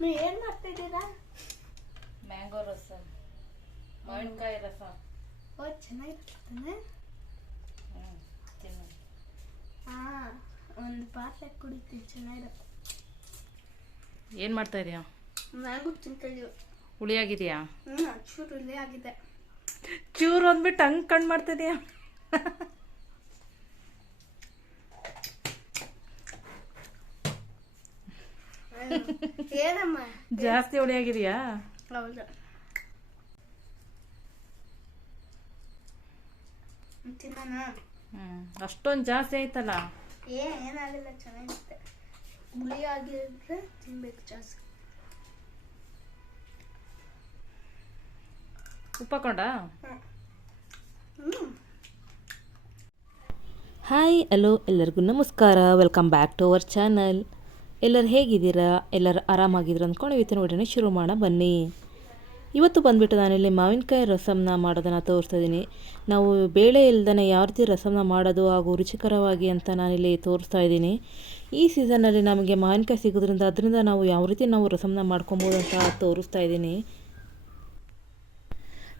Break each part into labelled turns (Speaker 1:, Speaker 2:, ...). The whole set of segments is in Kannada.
Speaker 1: ನೀವು ಏನು ಮಾಡ್ತಿದ್ದೀರಾ?
Speaker 2: ಮ್ಯಾಂಗೋ ರಸ. ಮಾವಿನಕಾಯಿ ರಸ.
Speaker 1: ಓ ಚೆನ್ನಾಗಿರ್ತಾನೆ
Speaker 2: ಹ್ಞೂ ತಿನ್ನು.
Speaker 1: ಹಾಂ ಒಂದು ಪಾತ್ರೆ ಕುಡಿತೀನಿ ಚೆನ್ನಾಗಿರುತ್ತೆ.
Speaker 2: ಏನು ಮಾಡ್ತಾ ಇದೀಯಾ?
Speaker 1: ಮ್ಯಾಂಗೋ ತಿಂತಿದ್ದೀವಿ
Speaker 2: ಹುಳಿಯಾಗಿದೆಯಾ
Speaker 1: ಹ್ಞೂ ಚೂರು ಇಲ್ಲೇ ಆಗಿದೆ.
Speaker 2: ಚೂರು ಅಂದ್ಬಿಟ್ಟು ಹಂಗೆ ಕಣ್ಣು ಮಾಡ್ತಿದ್ಯಾ?
Speaker 1: ಏನಮ್ಮ?
Speaker 2: ಜಾಸ್ತಿ ಹುಳಿಯಾಗಿದೆಯಾ
Speaker 1: ಹೌದು. ತಿನ್ನೋಣ.
Speaker 2: ಹ್ಞೂ ಅಷ್ಟೊಂದು ಜಾಸ್ತಿ ಆಯ್ತಲ್ಲ?
Speaker 1: ಏ ಏನಾಗಿಲ್ಲ ಚೆನ್ನಾಗಿರುತ್ತೆ. ಹುಳಿ ಆಗಿದ್ರೆ ತಿನ್ಬೇಕು ಜಾಸ್ತಿ.
Speaker 2: ಉಪ್ಪಕೊಂಡ
Speaker 1: ಹ್ಞೂ
Speaker 3: ಹಾಯ್ ಹಲೋ ಎಲ್ಲರಿಗೂ ನಮಸ್ಕಾರ. Welcome back to our channel. ಎಲ್ಲರು ಹೇಗಿದ್ದೀರಾ? ಎಲ್ಲರೂ ಆರಾಮಾಗಿದ್ರು ಅಂದ್ಕೊಂಡು ಇವತ್ತಿನ ವಿಡಿಯೋನ ಶುರು ಮಾಡೋಣ, ಬನ್ನಿ. ಇವತ್ತು ಬಂದುಬಿಟ್ಟು ನಾನಿಲ್ಲಿ ಮಾವಿನಕಾಯಿ ರಸಮ್ನ ಮಾಡೋದನ್ನು ತೋರಿಸ್ತಾ ಇದ್ದೀನಿ. ನಾವು ಬೇಳೆ ಇಲ್ದೇ ಯಾವ ರೀತಿ ರಸಮ್ನ ಮಾಡೋದು ಹಾಗೂ ರುಚಿಕರವಾಗಿ ಅಂತ ನಾನಿಲ್ಲಿ ತೋರಿಸ್ತಾ ಇದ್ದೀನಿ. ಈ ಸೀಸನ್ನಲ್ಲಿ ನಮಗೆ ಮಾವಿನಕಾಯಿ ಸಿಗೋದ್ರಿಂದ ಅದರಿಂದ ನಾವು ಯಾವ ರೀತಿ ನಾವು ರಸಮ್ನ ಮಾಡ್ಕೊಬೋದು ಅಂತ ತೋರಿಸ್ತಾ ಇದ್ದೀನಿ.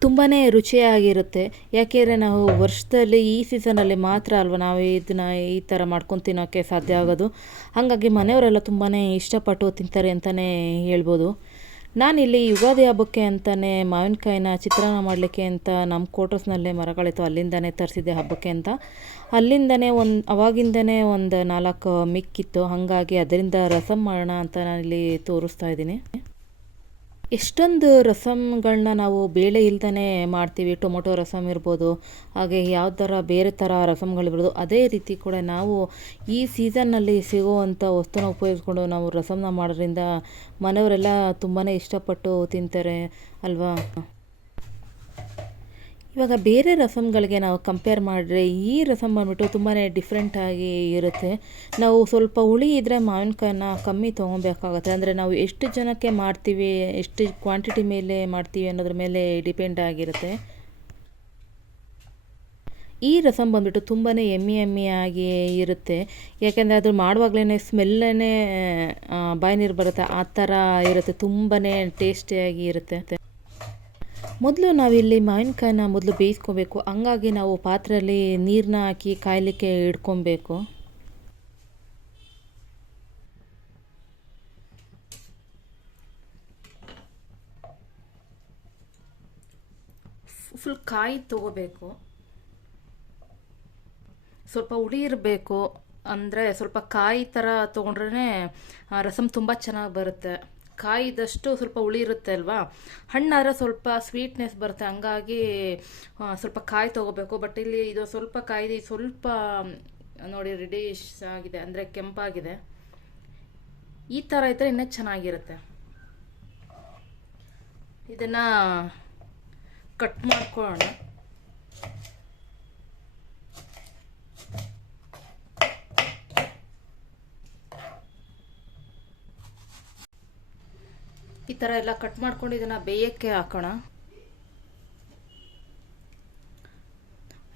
Speaker 3: ತುಂಬಾ ರುಚಿಯಾಗಿರುತ್ತೆ. ಯಾಕೆಂದರೆ ನಾವು ವರ್ಷದಲ್ಲಿ ಈ ಸೀಸನಲ್ಲಿ ಮಾತ್ರ ಅಲ್ವಾ ನಾವು ಇದನ್ನ ಈ ಥರ ಮಾಡ್ಕೊಂಡು ತಿನ್ನೋಕ್ಕೆ ಸಾಧ್ಯ ಆಗೋದು. ಹಾಗಾಗಿ ಮನೆಯವರೆಲ್ಲ ತುಂಬಾ ಇಷ್ಟಪಟ್ಟು ತಿಂತಾರೆ ಅಂತಲೇ ಹೇಳ್ಬೋದು. ನಾನಿಲ್ಲಿ ಯುಗಾದಿ ಹಬ್ಬಕ್ಕೆ ಅಂತಲೇ ಮಾವಿನಕಾಯಿನ ಚಿತ್ರಾನ್ನ ಮಾಡಲಿಕ್ಕೆ ಅಂತ ನಮ್ಮ ಕ್ವಾರ್ಟರ್ಸ್ನಲ್ಲೇ ಮರಗಳಿತ್ತು ಅಲ್ಲಿಂದನೇ ತರಿಸಿದ್ದೆ ಹಬ್ಬಕ್ಕೆ ಅಂತ. ಅಲ್ಲಿಂದನೇ ಒಂದು, ಅವಾಗಿಂದನೇ ಒಂದು ನಾಲ್ಕು ಮಿಕ್ಕಿತ್ತು. ಹಾಗಾಗಿ ಅದರಿಂದ ರಸಂ ಮಾಡೋಣ ಅಂತ ನಾನಿಲ್ಲಿ ತೋರಿಸ್ತಾ ಇದ್ದೀನಿ. ಎಷ್ಟೊಂದು ರಸಮ್ಗಳನ್ನ ನಾವು ಬೇಳೆ ಇಲ್ದೇ ಮಾಡ್ತೀವಿ, ಟೊಮೊಟೊ ರಸಮ್ ಇರ್ಬೋದು, ಹಾಗೆ ಯಾವ ಥರ ಬೇರೆ ಥರ ರಸಮ್ಗಳಿರ್ಬೋದು ಅದೇ ರೀತಿ ಕೂಡ ನಾವು ಈ ಸೀಸನ್ನಲ್ಲಿ ಸಿಗುವಂಥ ವಸ್ತುನ ಉಪಯೋಗಿಸ್ಕೊಂಡು ನಾವು ರಸಮ್ನ ಮಾಡೋದ್ರಿಂದ ಮನೆಯವರೆಲ್ಲ ತುಂಬಾ ಇಷ್ಟಪಟ್ಟು ತಿಂತಾರೆ ಅಲ್ವಾ? ಇವಾಗ ಬೇರೆ ರಸಮ್ಗಳಿಗೆ ನಾವು ಕಂಪೇರ್ ಮಾಡಿದ್ರೆ ಈ ರಸಮ್ ಬಂದ್ಬಿಟ್ಟು ತುಂಬಾ ಡಿಫ್ರೆಂಟಾಗಿ ಇರುತ್ತೆ. ನಾವು ಸ್ವಲ್ಪ ಹುಳಿ ಇದ್ದರೆ ಮಾವಿನಕಾಯನ್ನ ಕಮ್ಮಿ ತೊಗೊಬೇಕಾಗತ್ತೆ. ಅಂದರೆ ನಾವು ಎಷ್ಟು ಜನಕ್ಕೆ ಮಾಡ್ತೀವಿ, ಎಷ್ಟು ಕ್ವಾಂಟಿಟಿ ಮೇಲೆ ಮಾಡ್ತೀವಿ ಅನ್ನೋದ್ರ ಮೇಲೆ ಡಿಪೆಂಡ್ ಆಗಿರುತ್ತೆ. ಈ ರಸಮ್ ಬಂದ್ಬಿಟ್ಟು ತುಂಬಾ ಎಮ್ಮಿ ಆಗಿ ಇರುತ್ತೆ. ಯಾಕೆಂದರೆ ಅದು ಮಾಡುವಾಗಲೇ ಸ್ಮೆಲ್ಲೇ ಬಾಯಿ ನೀರು ಬರುತ್ತೆ. ಆ ಥರ ಇರುತ್ತೆ. ತುಂಬಾ ಟೇಸ್ಟಿಯಾಗಿ ಇರುತ್ತೆ. ಮೊದಲು ನಾವಿಲ್ಲಿ ಮಾವಿನಕಾಯಿನ ಮೊದಲು ಬೇಯಿಸ್ಕೋಬೇಕು. ಹಂಗಾಗಿ ನಾವು ಪಾತ್ರೆಯಲ್ಲಿ ನೀರನ್ನ ಹಾಕಿ ಕಾಯಲಿಕ್ಕೆ ಇಡ್ಕೊಬೇಕು
Speaker 2: ಫುಲ್ ಕಾಯಿ ತಗೋಬೇಕು. ಸ್ವಲ್ಪ ಹುಳಿ ಇರಬೇಕು. ಅಂದರೆ ಸ್ವಲ್ಪ ಕಾಯಿ ಥರ ತೊಗೊಂಡ್ರೇ ರಸಮ್ ತುಂಬ ಚೆನ್ನಾಗಿ ಬರುತ್ತೆ. ಕಾಯಿದಷ್ಟು ಸ್ವಲ್ಪ ಹುಳಿ ಇರುತ್ತೆ ಅಲ್ವಾ? ಹಣ್ಣಾದ್ರೆ ಸ್ವಲ್ಪ ಸ್ವೀಟ್ನೆಸ್ ಬರುತ್ತೆ. ಹಂಗಾಗಿ ಸ್ವಲ್ಪ ಕಾಯಿ ತಗೋಬೇಕು. ಬಟ್ ಇಲ್ಲಿ ಇದು ಸ್ವಲ್ಪ ಕಾಯಿ ಸ್ವಲ್ಪ, ನೋಡಿ ರೆಡಿಶ್ ಆಗಿದೆ. ಅಂದರೆ ಕೆಂಪಾಗಿದೆ. ಈ ಥರ ಇದ್ದರೆ ಇನ್ನೂ ಚೆನ್ನಾಗಿರುತ್ತೆ. ಇದನ್ನು ಕಟ್ ಮಾಡ್ಕೊಳ್ಳೋಣ. ಈ ಥರ ಎಲ್ಲ ಕಟ್ ಮಾಡ್ಕೊಂಡು ಇದನ್ನು ಬೇಯಕ್ಕೆ ಹಾಕೋಣ.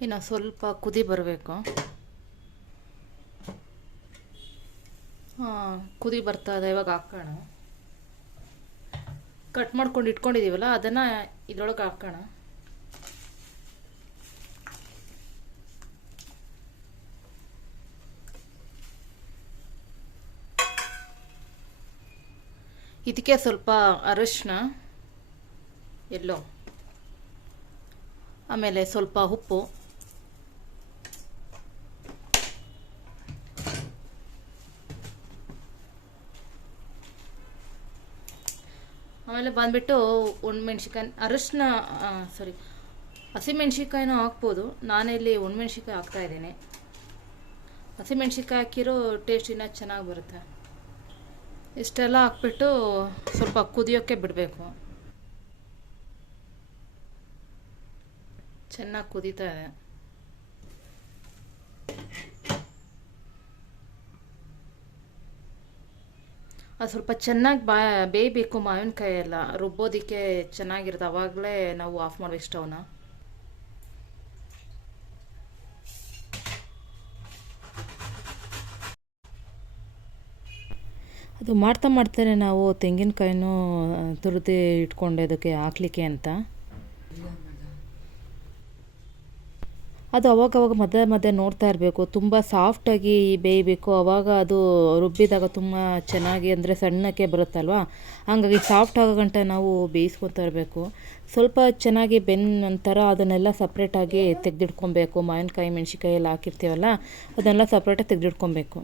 Speaker 2: ಇನ್ನು ಸ್ವಲ್ಪ ಕುದಿ ಬರಬೇಕು. ಹಾಂ, ಕುದಿ ಬರ್ತಾ ಇದೆ, ಇವಾಗ ಹಾಕೋಣ. ಕಟ್ ಮಾಡ್ಕೊಂಡು ಇಟ್ಕೊಂಡಿದ್ದೀವಲ್ಲ ಅದನ್ನು ಇದ್ರೊಳಗೆ ಹಾಕೋಣ. ಇದಕ್ಕೆ ಸ್ವಲ್ಪ ಅರಶಿನ ಎಲ್ಲೋ, ಆಮೇಲೆ ಸ್ವಲ್ಪ ಉಪ್ಪು. ಆಮೇಲೆ ಬಂದ್ಬಿಟ್ಟು ಒಣಮೆಣ್ಸಿಕಾಯಿ ಅರಶಿನ ಸಾರಿ ಹಸಿಮೆಣ್ಸಿಕಾಯಿನೂ ಹಾಕ್ಬೋದು. ನಾನಿಲ್ಲಿ ಒಣಮೆಣ್ಸಿಕಾಯಿ ಹಾಕ್ತಾಯಿದ್ದೀನಿ ಹಸಿಮೆಣ್ಸಿಕಾಯಿ ಹಾಕಿರೋ ಟೇಸ್ಟ್ ಇನ್ನೂ ಚೆನ್ನಾಗಿ ಬರುತ್ತೆ. ಇಷ್ಟೆಲ್ಲ ಹಾಕ್ಬಿಟ್ಟು ಸ್ವಲ್ಪ ಕುದಿಯೋಕ್ಕೆ ಬಿಡಬೇಕು. ಚೆನ್ನಾಗಿ ಕುದೀತಾ ಇದೆ. ಅದು ಸ್ವಲ್ಪ ಚೆನ್ನಾಗಿ ಬಾ ಬೇಯಬೇಕು ಮಾವಿನಕಾಯಿ ಎಲ್ಲ ರುಬ್ಬೋದಕ್ಕೆ ಚೆನ್ನಾಗಿರುತ್ತೆ. ಆವಾಗಲೇ ನಾವು ಆಫ್ ಮಾಡ್ಬೇಕು ಸ್ಟವ್ನ.
Speaker 3: ಅದು ಮಾಡ್ತಾ ಮಾಡ್ತಾನೆ ನಾವು ತೆಂಗಿನಕಾಯಿನೂ ತುರಿದು ಇಟ್ಕೊಂಡೆ ಅದಕ್ಕೆ ಹಾಕ್ಲಿಕ್ಕೆ ಅಂತ. ಅದು ಅವಾಗವಾಗ ಮಧ್ಯೆ ಮಧ್ಯೆ ನೋಡ್ತಾ ಇರಬೇಕು. ತುಂಬ ಸಾಫ್ಟಾಗಿ ಬೇಯಬೇಕು. ಅವಾಗ ಅದು ರುಬ್ಬಿದಾಗ ತುಂಬ ಚೆನ್ನಾಗಿ ಅಂದರೆ ಸಣ್ಣಕ್ಕೆ ಬರುತ್ತಲ್ವಾ? ಹಾಗಾಗಿ ಸಾಫ್ಟ್ ಆಗೋ ಗಂಟ ನಾವು ಬೇಯಿಸ್ಕೊತಾ ಇರಬೇಕು. ಸ್ವಲ್ಪ ಚೆನ್ನಾಗಿ ಬೆಂದ ನಂತರ ಅದನ್ನೆಲ್ಲ ಸಪ್ರೇಟಾಗಿ ತೆಗೆದಿಟ್ಕೊಬೇಕು. ಮಾವಿನಕಾಯಿ, ಮೆಣಸಿನ್ಕಾಯಿ ಎಲ್ಲ ಹಾಕಿರ್ತೀವಲ್ಲ, ಅದನ್ನೆಲ್ಲ ಸಪ್ರೇಟಾಗಿ ತೆಗೆದಿಟ್ಕೊಬೇಕು.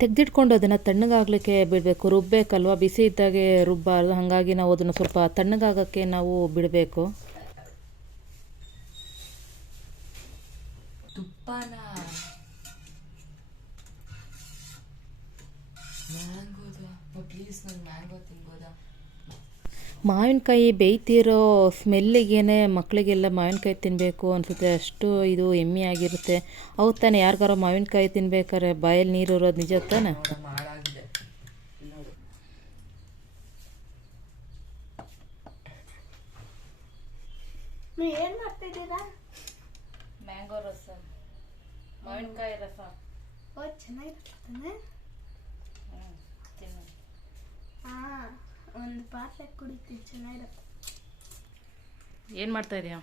Speaker 3: ತೆಗೆದಿಟ್ಕೊಂಡು ಅದನ್ನು ತಣ್ಣಗಾಗಲಿಕ್ಕೆ ಬಿಡಬೇಕು. ರುಬ್ಬೇಕಲ್ವ? ಬಿಸಿ ಇದ್ದಾಗೆ ರುಬ್ಬಾರ್ದು. ಹಾಗಾಗಿ ನಾವು ಅದನ್ನು ಸ್ವಲ್ಪ ತಣ್ಣಗಾಗೋಕ್ಕೆ ನಾವು ಬಿಡಬೇಕು.
Speaker 4: ತುಪ್ಪನ ಮ್ಯಾಂಗೋದ ಪ್ಲೀಸ್ ನಂಗೆ ಮ್ಯಾಂಗೋ ತಿನ್ಬೋದಾ?
Speaker 3: ಮಾವಿನಕಾಯಿ ಬೇಯ್ತಿರೋ ಸ್ಮೆಲ್ಲಿಗೇ ಮಕ್ಕಳಿಗೆಲ್ಲ ಮಾವಿನಕಾಯಿ ತಿನ್ನಬೇಕು ಅನಿಸುತ್ತೆ. ಅಷ್ಟು ಇದು ಎಮ್ಮೆ ಆಗಿರುತ್ತೆ. ಹೌದು ತಾನೆ ಯಾರಿಗಾರ ಮಾವಿನಕಾಯಿ ತಿನ್ಬೇಕಾದ್ರೆ ಬಾಯಲ್ಲಿ ನೀರು ಇರೋದು ನಿಜ ತಾನೆ?
Speaker 1: ಏನು ಮಾಡ್ತಿದ್ದೀರಾ
Speaker 2: ಮ್ಯಾಂಗೋ ರಸ. ಮಾವಿನಕಾಯಿ ರಸ.
Speaker 1: ಓ ಹಾಂ. ಒಂದು ಪಾತ್ರೆ ಕುಡಿತೀವಿ ಚೆನ್ನಾಗಿರುತ್ತೆ.
Speaker 2: ಏನು ಮಾಡ್ತಾ ಇದೀಯಾ?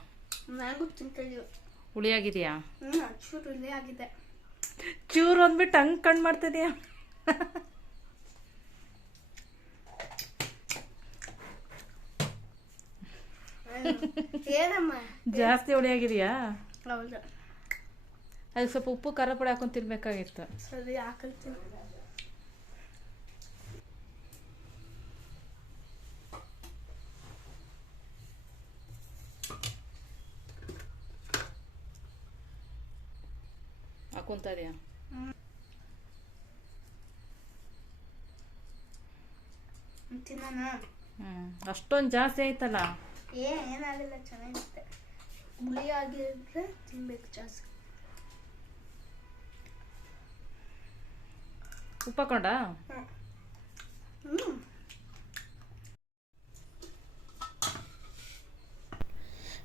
Speaker 1: ಮ್ಯಾಂಗೋ ತಿಂತಿದ್ದೀವಿ
Speaker 2: ಹುಳಿಯಾಗಿದೆಯಾ
Speaker 1: ಹ್ಞೂ ಚೂರು ಇಲ್ಲೇ ಆಗಿದೆ.
Speaker 2: ಚೂರು ಅಂದ್ಬಿಟ್ಟು ಹಂಗೆ ಕಣ್ಣು ಮಾಡ್ತಿದ್ಯಾ
Speaker 1: ಏನಮ್ಮ?
Speaker 2: ಜಾಸ್ತಿ ಹುಳಿಯಾಗಿದೆಯಾ
Speaker 1: ಹೌದು.
Speaker 2: ಅದಕ್ಕೆ ಸ್ವಲ್ಪ ಉಪ್ಪು ಖಾರ ಪುಡಿ ಹಾಕೊಂಡು ತಿನ್ಬೇಕಾಗಿತ್ತು.
Speaker 1: ಸರಿ ಹಾಕಲ್ತೀನಿ.
Speaker 2: ಹಾಕೊಂತ ಇದೆಯಾ
Speaker 1: ತಿನ್ನೋಣ
Speaker 2: ಹ್ಮ್. ಅಷ್ಟೊಂದು ಜಾಸ್ತಿ ಆಯ್ತಲ್ಲ?
Speaker 1: ಏನಾಗಲ್ಲ ಚೆನ್ನಾಗಿರುತ್ತೆ. ಹುಳಿ ಆಗಿದ್ರೆ ತಿನ್ಬೇಕು ಜಾಸ್ತಿ.
Speaker 2: ಉಪ್ಪು ಹಾಕೊಂಡ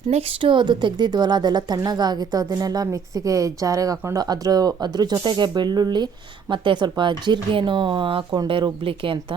Speaker 3: ನೆಕ್ಸ್ಟು ಅದು ತೆಗೆದಿದ್ವಲ್ಲ, ಅದೆಲ್ಲ ತಣ್ಣಗಾಗಿತ್ತು, ಅದನ್ನೆಲ್ಲ ಮಿಕ್ಸಿಗೆ ಜಾರಿಗೆ ಹಾಕ್ಕೊಂಡು ಅದ್ರ ಅದ್ರ ಜೊತೆಗೆ ಬೆಳ್ಳುಳ್ಳಿ ಮತ್ತು ಸ್ವಲ್ಪ ಜೀರಿಗೆನೂ ಹಾಕ್ಕೊಂಡೆ ರುಬ್ಬಲಿಕ್ಕೆ ಅಂತ.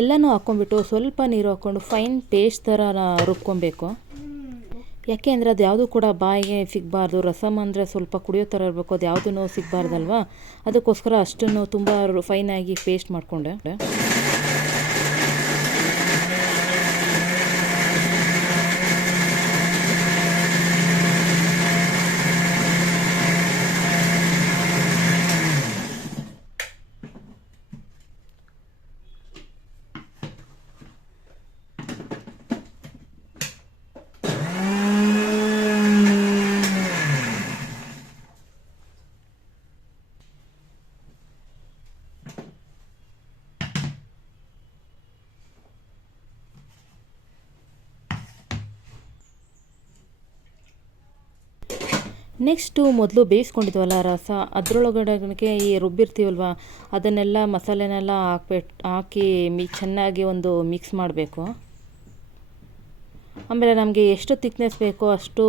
Speaker 3: ಎಲ್ಲನೂ ಹಾಕ್ಕೊಂಬಿಟ್ಟು ಸ್ವಲ್ಪ ನೀರು ಹಾಕ್ಕೊಂಡು ಫೈನ್ ಪೇಸ್ಟ್ ಥರ ರುಬ್ಕೊಬೇಕು. ಯಾಕೆ ಅಂದರೆ ಅದು ಯಾವುದೂ ಕೂಡ ಬಾಯಿಗೆ ಸಿಗಬಾರ್ದು ರಸಮ್ ಅಂದರೆ ಸ್ವಲ್ಪ ಕುಡಿಯೋ ಥರ ಇರಬೇಕು, ಅದು ಯಾವುದೂ ಸಿಗಬಾರ್ದಲ್ವಾ? ಅದಕ್ಕೋಸ್ಕರ ಅಷ್ಟನ್ನು ತುಂಬ ಫೈನಾಗಿ ಪೇಸ್ಟ್ ಮಾಡಿಕೊಂಡೆ. ನೆಕ್ಸ್ಟು ಮೊದಲು ಬೇಯಿಸ್ಕೊಂಡಿದ್ವಲ್ಲ ರಸ. ಅದರೊಳಗಡೆಗೆ ಈ ರುಬ್ಬಿರ್ತೀವಲ್ವ, ಅದನ್ನೆಲ್ಲ ಮಸಾಲೆನೆಲ್ಲ ಹಾಕ್ಬಿಟ್ಟು ಹಾಕಿ ಮಿ, ಚೆನ್ನಾಗಿ ಒಂದು ಮಿಕ್ಸ್ ಮಾಡಬೇಕು. ಆಮೇಲೆ ನಮಗೆ ಎಷ್ಟು ತಿಕ್ನೆಸ್ ಬೇಕೋ ಅಷ್ಟು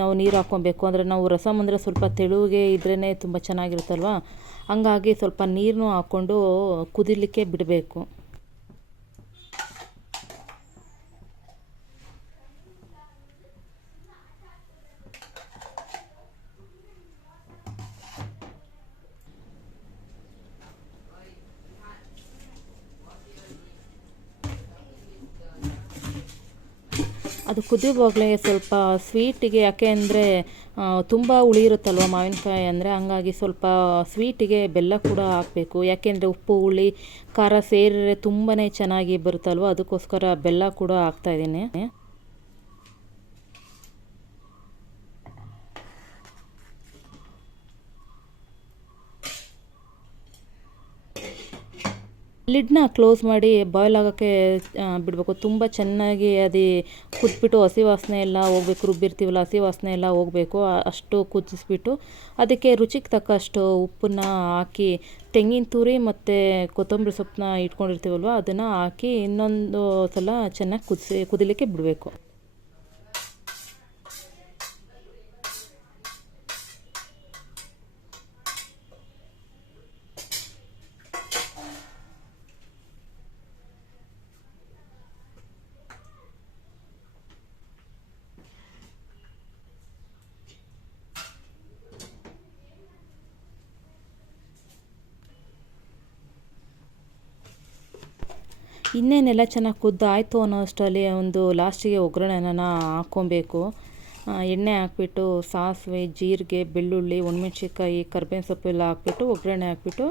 Speaker 3: ನಾವು ನೀರು ಹಾಕ್ಕೊಬೇಕು. ಅಂದರೆ ನಾವು ರಸಮ್ ಅಂದರೆ ಸ್ವಲ್ಪ ತೆಳುವಿಗೆ ಇದ್ರೇ ತುಂಬ ಚೆನ್ನಾಗಿರುತ್ತಲ್ವ? ಹಂಗಾಗಿ ಸ್ವಲ್ಪ ನೀರನ್ನು ಹಾಕ್ಕೊಂಡು ಕುದಿಲಿಕ್ಕೆ ಬಿಡಬೇಕು. ಅದು ಕುದಿಯುವಾಗಲೇ ಸ್ವಲ್ಪ ಸ್ವೀಟಿಗೆ, ಯಾಕೆ ಅಂದರೆ ತುಂಬ ಹುಳಿ ಇರುತ್ತಲ್ವ ಮಾವಿನಕಾಯಿ ಅಂದರೆ, ಹಂಗಾಗಿ ಸ್ವಲ್ಪ ಸ್ವೀಟಿಗೆ ಬೆಲ್ಲ ಕೂಡ ಹಾಕಬೇಕು. ಯಾಕೆಂದರೆ ಉಪ್ಪು, ಹುಳಿ, ಖಾರ ಸೇರಿದ್ರೆ ತುಂಬಾ ಚೆನ್ನಾಗಿ ಬರುತ್ತಲ್ವ? ಅದಕ್ಕೋಸ್ಕರ ಬೆಲ್ಲ ಕೂಡ ಹಾಕ್ತಾಯಿದ್ದೀನಿ ಲಿಡ್ನ ಕ್ಲೋಸ್ ಮಾಡಿ ಬಾಯ್ಲ್ ಆಗೋಕ್ಕೆ ಬಿಡಬೇಕು. ತುಂಬ ಚೆನ್ನಾಗಿ ಅದು ಕುದ್ಬಿಟ್ಟು ಹಸಿ ವಾಸನೆ ಎಲ್ಲ ಹೋಗ್ಬೇಕು, ರುಬ್ಬಿರ್ತೀವಲ್ಲ, ಹಸಿ ವಾಸನೆ ಎಲ್ಲ ಹೋಗಬೇಕು ಅಷ್ಟು ಕುದಿಸ್ಬಿಟ್ಟು ಅದಕ್ಕೆ ರುಚಿಗೆ ತಕ್ಕಷ್ಟು ಉಪ್ಪನ್ನ ಹಾಕಿ, ತೆಂಗಿನ ತುರಿ ಮತ್ತು ಕೊತ್ತಂಬರಿ ಸೊಪ್ಪನ್ನ ಇಟ್ಕೊಂಡಿರ್ತೀವಲ್ವ, ಅದನ್ನು ಹಾಕಿ ಇನ್ನೊಂದು ಸಲ ಚೆನ್ನಾಗಿ ಕುದಿಸಿ, ಕುದಿಲಿಕ್ಕೆ ಬಿಡಬೇಕು. ಇನ್ನೇನೆಲ್ಲ ಚೆನ್ನಾಗಿ ಕುದ್ದಾಯಿತು ಅನ್ನೋ ಅಷ್ಟರಲ್ಲಿ ಒಂದು ಲಾಸ್ಟಿಗೆ ಒಗ್ಗರಣೆನ ಹಾಕ್ಕೊಬೇಕು. ಎಣ್ಣೆ ಹಾಕ್ಬಿಟ್ಟು, ಸಾಸಿವೆ, ಜೀರಿಗೆ, ಬೆಳ್ಳುಳ್ಳಿ, ಒಣಮೆಣ್ಸಿನ್ಕಾಯಿ, ಕರ್ಬೇವಿನ ಸೊಪ್ಪು ಎಲ್ಲ ಹಾಕ್ಬಿಟ್ಟು ಒಗ್ಗರಣೆ ಹಾಕ್ಬಿಟ್ಟು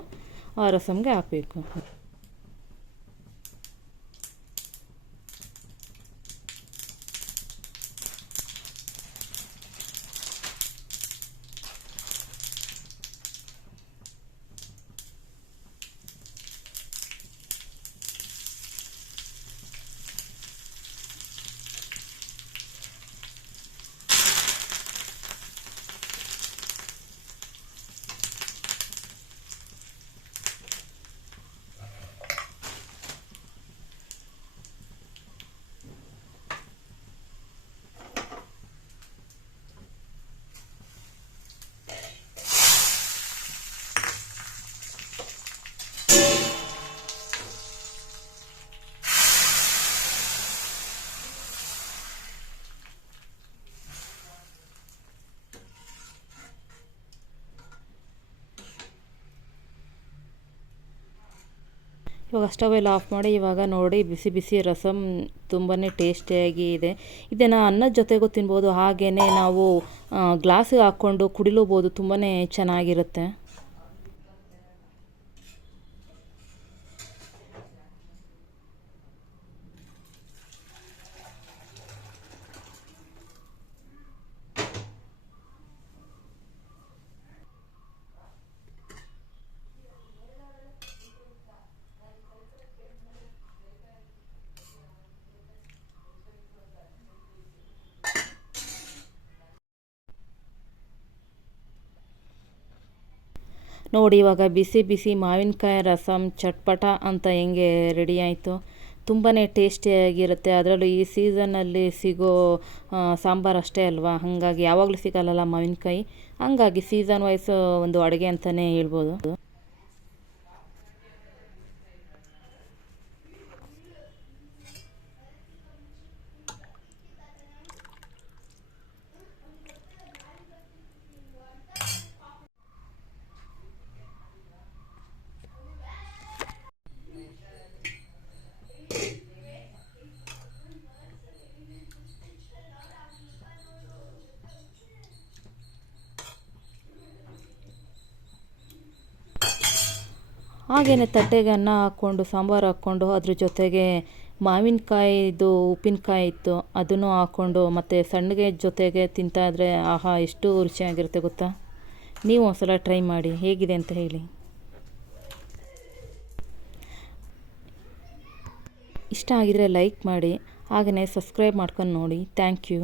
Speaker 3: ಆ ರಸಮ್ಗೆ ಹಾಕಬೇಕು. ಇವಾಗ ಸ್ಟವ್ ಎಲ್ಲ ಆಫ್ ಮಾಡಿ ಇವಾಗ ನೋಡಿ ಬಿಸಿ ಬಿಸಿ ರಸಮ್ ತುಂಬಾ ಟೇಸ್ಟಿಯಾಗಿ ಇದೆ. ಇದನ್ನು ಅನ್ನದ ಜೊತೆಗೂ ತಿನ್ಬೋದು ಹಾಗೆಯೇ ನಾವು ಗ್ಲಾಸಿಗೆ ಹಾಕ್ಕೊಂಡು ಕುಡಿಲೂಬೋದು ತುಂಬಾ ಚೆನ್ನಾಗಿರುತ್ತೆ. ನೋಡಿ, ಇವಾಗ ಬಿಸಿ ಬಿಸಿ ಮಾವಿನಕಾಯಿ ರಸಂ, ಚಟ್ಪಟ ಅಂತ ಹೆಂಗೆ ರೆಡಿ ಆಯಿತು. ತುಂಬಾ ಟೇಸ್ಟಿಯಾಗಿರುತ್ತೆ ಅದರಲ್ಲೂ ಈ ಸೀಸನಲ್ಲಿ ಸಿಗೋ ಸಾಂಬಾರು ಅಷ್ಟೇ ಅಲ್ವಾ? ಹಾಗಾಗಿ ಯಾವಾಗಲೂ ಸಿಗಲ್ಲಲ್ಲ ಮಾವಿನಕಾಯಿ? ಹಾಗಾಗಿ ಸೀಸನ್ ವೈಸ್ ಒಂದು ಅಡುಗೆ ಅಂತಲೇ ಹೇಳ್ಬೋದು. ಹಾಗೆಯೇ ತಟ್ಟೆಗೆ ಅನ್ನ ಹಾಕ್ಕೊಂಡು, ಸಾಂಬಾರು ಹಾಕ್ಕೊಂಡು, ಅದ್ರ ಜೊತೆಗೆ ಮಾವಿನಕಾಯಿದು, ಉಪ್ಪಿನಕಾಯಿ ಇತ್ತು, ಅದನ್ನು ಹಾಕ್ಕೊಂಡು ಮತ್ತು ಸಣ್ಣಗೆ ಜೊತೆಗೆ ತಿಂತಾ ಇದ್ರೆ ಆಹಾ, ಎಷ್ಟು ರುಚಿಯಾಗಿರುತ್ತೆ ಗೊತ್ತಾ? ನೀವು ಒಂದ್ಸಲ ಟ್ರೈ ಮಾಡಿ, ಹೇಗಿದೆ ಅಂತ ಹೇಳಿ. ಇಷ್ಟ ಆಗಿದರೆ ಲೈಕ್ ಮಾಡಿ ಹಾಗೆಯೇ ಸಬ್ಸ್ಕ್ರೈಬ್ ಮಾಡ್ಕೊಂಡು ನೋಡಿ. Thank you.